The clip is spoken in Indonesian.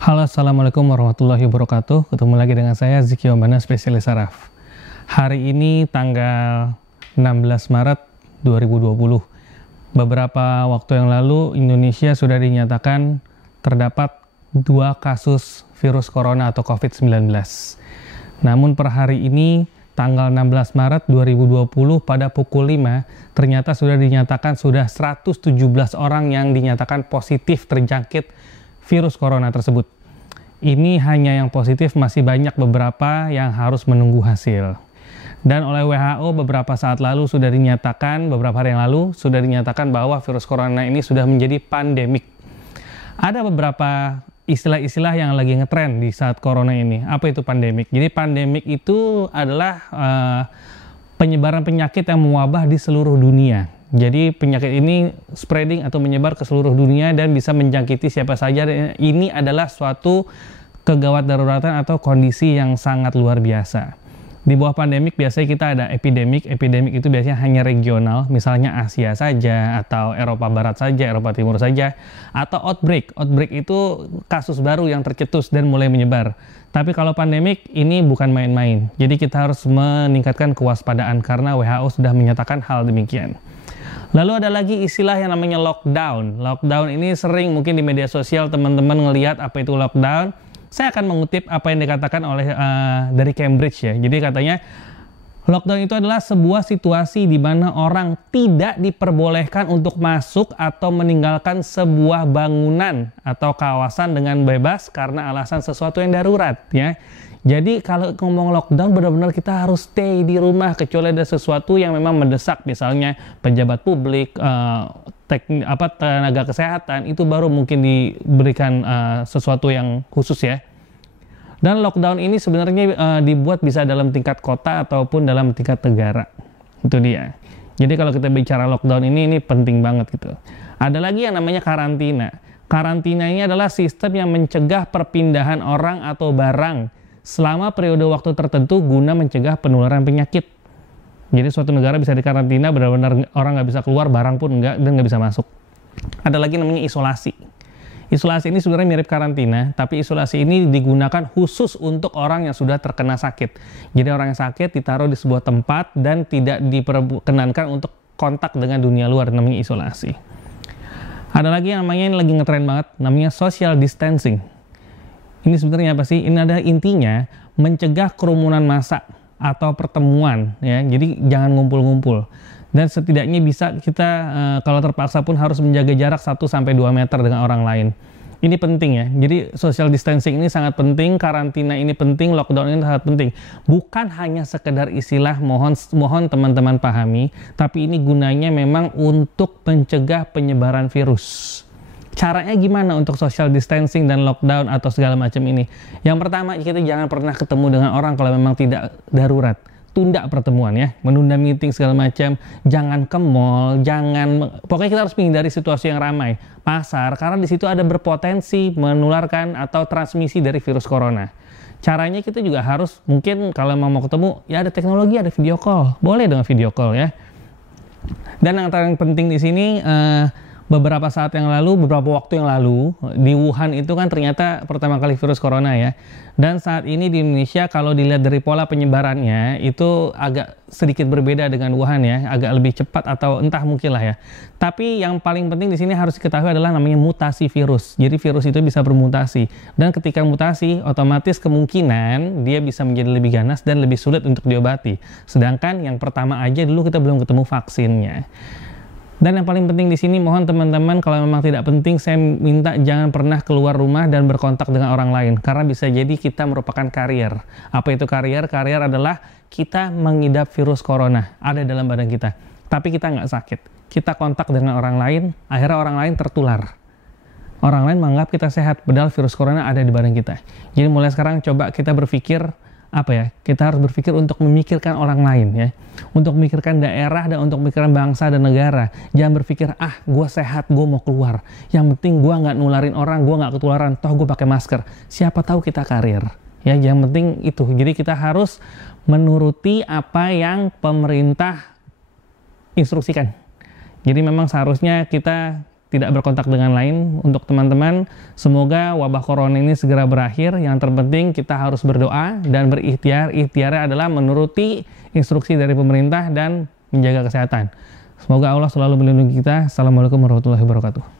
Halo, Assalamualaikum warahmatullahi wabarakatuh. Ketemu lagi dengan saya, Ziki Ombana, spesialis saraf. Hari ini tanggal 16 Maret 2020. Beberapa waktu yang lalu, Indonesia sudah dinyatakan terdapat 2 kasus virus corona atau COVID-19. Namun per hari ini, tanggal 16 Maret 2020 pada pukul 5, ternyata sudah dinyatakan 117 orang yang dinyatakan positif terjangkit virus corona tersebut. Ini hanya yang positif, masih banyak beberapa yang harus menunggu hasil. Dan oleh WHO beberapa saat lalu sudah dinyatakan, beberapa hari yang lalu sudah dinyatakan bahwa virus corona ini sudah menjadi pandemik. Ada beberapa istilah-istilah yang lagi ngetren di saat corona ini. Apa itu pandemik? Jadi pandemik itu adalah penyebaran penyakit yang mewabah di seluruh dunia. Jadi penyakit ini spreading atau menyebar ke seluruh dunia dan bisa menjangkiti siapa saja. Ini adalah suatu kegawat daruratan atau kondisi yang sangat luar biasa. Di bawah pandemik biasanya kita ada epidemik. Epidemik itu biasanya hanya regional, misalnya Asia saja, atau Eropa Barat saja, Eropa Timur saja. Atau outbreak. Outbreak itu kasus baru yang tercetus dan mulai menyebar. Tapi kalau pandemik ini bukan main-main. Jadi kita harus meningkatkan kewaspadaan karena WHO sudah menyatakan hal demikian. Lalu ada lagi istilah yang namanya lockdown. Lockdown ini sering mungkin di media sosial teman-teman ngelihat apa itu lockdown. Saya akan mengutip apa yang dikatakan oleh dari Cambridge ya. Jadi katanya lockdown itu adalah sebuah situasi di mana orang tidak diperbolehkan untuk masuk atau meninggalkan sebuah bangunan atau kawasan dengan bebas karena alasan sesuatu yang darurat ya. Jadi kalau ngomong lockdown benar-benar kita harus stay di rumah kecuali ada sesuatu yang memang mendesak, misalnya pejabat publik, tenaga kesehatan itu baru mungkin diberikan sesuatu yang khusus ya. Dan lockdown ini sebenarnya dibuat bisa dalam tingkat kota ataupun dalam tingkat negara. Itu dia. Jadi kalau kita bicara lockdown ini penting banget gitu. Ada lagi yang namanya karantina. Karantina ini adalah sistem yang mencegah perpindahan orang atau barang selama periode waktu tertentu guna mencegah penularan penyakit. Jadi suatu negara bisa dikarantina, benar-benar orang nggak bisa keluar, barang pun nggak, dan nggak bisa masuk. Ada lagi namanya isolasi. Isolasi ini sebenarnya mirip karantina, tapi isolasi ini digunakan khusus untuk orang yang sudah terkena sakit. Jadi orang yang sakit ditaruh di sebuah tempat dan tidak diperkenankan untuk kontak dengan dunia luar, namanya isolasi. Ada lagi yang namanya, ini lagi ngetren banget, namanya social distancing. Ini sebenarnya apa sih? Ini adalah intinya mencegah kerumunan massa atau pertemuan ya. Jadi jangan ngumpul-ngumpul. Dan setidaknya bisa kita kalau terpaksa pun harus menjaga jarak 1-2 meter dengan orang lain. Ini penting ya. Jadi social distancing ini sangat penting, karantina ini penting, lockdown ini sangat penting. Bukan hanya sekedar istilah, mohon teman-teman pahami, tapi ini gunanya memang untuk mencegah penyebaran virus. Caranya gimana untuk social distancing dan lockdown atau segala macam ini? Yang pertama, kita jangan pernah ketemu dengan orang kalau memang tidak darurat. Tunda pertemuan ya, menunda meeting segala macam, jangan ke mall, pokoknya kita harus menghindari situasi yang ramai. Pasar, karena di situ ada berpotensi menularkan atau transmisi dari virus corona. Caranya kita juga harus, mungkin kalau mau ketemu, ya ada teknologi, ada video call. Boleh dengan video call ya. Dan yang paling penting di sini, beberapa waktu yang lalu, di Wuhan itu kan ternyata pertama kali virus corona ya. Dan saat ini di Indonesia kalau dilihat dari pola penyebarannya itu agak sedikit berbeda dengan Wuhan ya, agak lebih cepat atau entah mungkin lah ya. Tapi yang paling penting di sini harus diketahui adalah namanya mutasi virus. Jadi virus itu bisa bermutasi. Dan ketika mutasi, otomatis kemungkinan dia bisa menjadi lebih ganas dan lebih sulit untuk diobati. Sedangkan yang pertama aja dulu kita belum ketemu vaksinnya. Dan yang paling penting di sini, mohon teman-teman kalau memang tidak penting, saya minta jangan pernah keluar rumah dan berkontak dengan orang lain. Karena bisa jadi kita merupakan karier. Apa itu karier? Karier adalah kita mengidap virus corona, ada dalam badan kita. Tapi kita nggak sakit. Kita kontak dengan orang lain, akhirnya orang lain tertular. Orang lain menganggap kita sehat, padahal virus corona ada di badan kita. Jadi mulai sekarang coba kita berpikir, kita harus berpikir untuk memikirkan orang lain ya, untuk memikirkan daerah dan untuk memikirkan bangsa dan negara. Jangan berpikir gue sehat, gue mau keluar, yang penting gue nggak nularin orang, gue nggak ketularan, toh gue pakai masker, siapa tahu kita karier ya. Yang penting itu. Jadi kita harus menuruti apa yang pemerintah instruksikan. Jadi memang seharusnya kita tidak berkontak dengan lain. Untuk teman-teman, semoga wabah corona ini segera berakhir. Yang terpenting kita harus berdoa dan berikhtiar. Ikhtiarnya adalah menuruti instruksi dari pemerintah dan menjaga kesehatan. Semoga Allah selalu melindungi kita. Assalamualaikum warahmatullahi wabarakatuh.